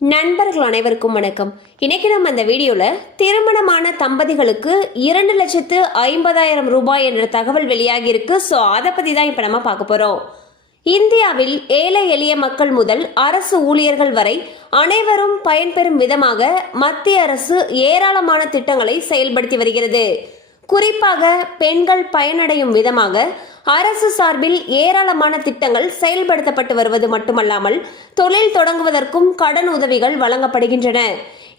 நண்பர்கள் அனைவருக்கும் வணக்கம். இன்னைக்கு நம்ம இந்த வீடியோல திருமணமான தம்பதிகளுக்கு இரண்டு லட்சத்து ஐம்பதாயிரம் ரூபாய் என்ற தகவல் வெளியாகி இருக்கு. ஸோ அதை பத்தி தான் இப்ப நம்ம பார்க்க போறோம். இந்தியாவில் ஏழை எளிய மக்கள் முதல் அரசு ஊழியர்கள் வரை அனைவரும் பயன்பெறும் விதமாக மத்திய அரசு ஏராளமான திட்டங்களை செயல்படுத்தி வருகிறது. குறிப்பாக பெண்கள் பயனடையும் விதமாக அரசு சார்பில் ஏராளமான திட்டங்கள் செயல்படுத்தப்பட்டு வருவது மட்டுமல்லாமல் தொழில் தொடங்குவதற்கும் கடன் உதவிகள் வழங்கப்படுகின்றன.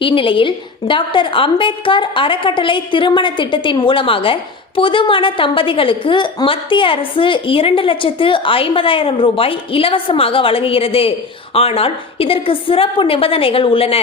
இந்நிலையில் டாக்டர் அம்பேத்கர் அறக்கட்டளை திருமண திட்டத்தின் மூலமாக புதுமண தம்பதிகளுக்கு மத்திய அரசு இரண்டு லட்சத்து ஐம்பதாயிரம் ரூபாய் இலவசமாக வழங்குகிறது. ஆனால் இதற்கு சிறப்பு நிபந்தனைகள் உள்ளன.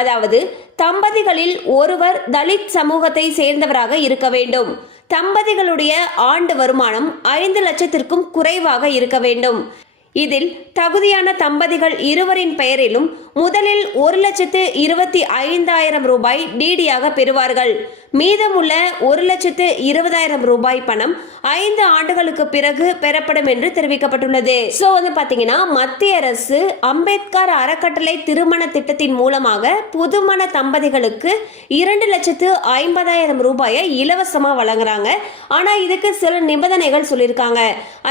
அதாவது தம்பதிகளில் ஒருவர் தலித் சமூகத்தை சேர்ந்தவராக இருக்க வேண்டும். தம்பதிகளுடைய ஆண்டு வருமானம் ஐந்து லட்சத்திற்கும் குறைவாக இருக்க வேண்டும். இதில் தகுதியான தம்பதிகள் இருவரின் பெயரிலும் முதலில் ஒரு லட்சத்து இருபத்தி ஐந்தாயிரம் ரூபாய் டிடியாக பெறுவார்கள். மீதமுள்ள ஒரு லட்சத்து இருபதாயிரம் ரூபாய் பணம் ஐந்து ஆண்டுகளுக்கு பிறகு பெறப்படும் என்று தெரிவிக்கப்பட்டுள்ளது. சோ வந்து பாத்தீங்கன்னா மத்திய அரசு அம்பேத்கர் அறக்கட்டளை திருமண திட்டத்தின் மூலமாக புதுமண தம்பதிகளுக்கு இரண்டு லட்சத்து ஐம்பதாயிரம் ரூபாயை இலவசமா வழங்குறாங்க. ஆனா இதுக்கு சில நிபந்தனைகள் சொல்லியிருக்காங்க.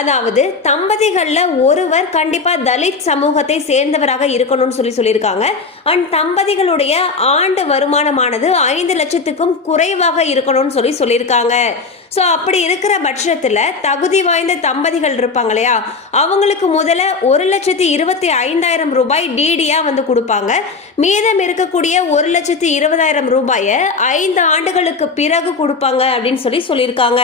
அதாவது தம்பதிகள்ல ஒருவர் கண்டிப்பா தலித் சமூகத்தை சேர்ந்தவராக இருக்கணும்னு சொல்லி சொல்லியிருக்காங்க அண்ட் தம்பதிகளுடைய ஆண்டு வருமானமானது ஐந்து லட்சத்துக்கும் குறைவாக இருக்கணும்னு சொல்லி சொல்லியிருக்காங்க. ஸோ அப்படி இருக்கிற பட்சத்தில் தகுதி வாய்ந்த தம்பதிகள் இருப்பாங்க இல்லையா? அவங்களுக்கு முதல்ல ஒரு லட்சத்தி இருபத்தி ஐந்தாயிரம் ரூபாய் டிடியாக வந்து கொடுப்பாங்க. மீதம் இருக்கக்கூடிய ஒரு லட்சத்தி இருபதாயிரம் ரூபாயை ஐந்து ஆண்டுகளுக்கு பிறகு கொடுப்பாங்க அப்படின்னு சொல்லி சொல்லியிருக்காங்க.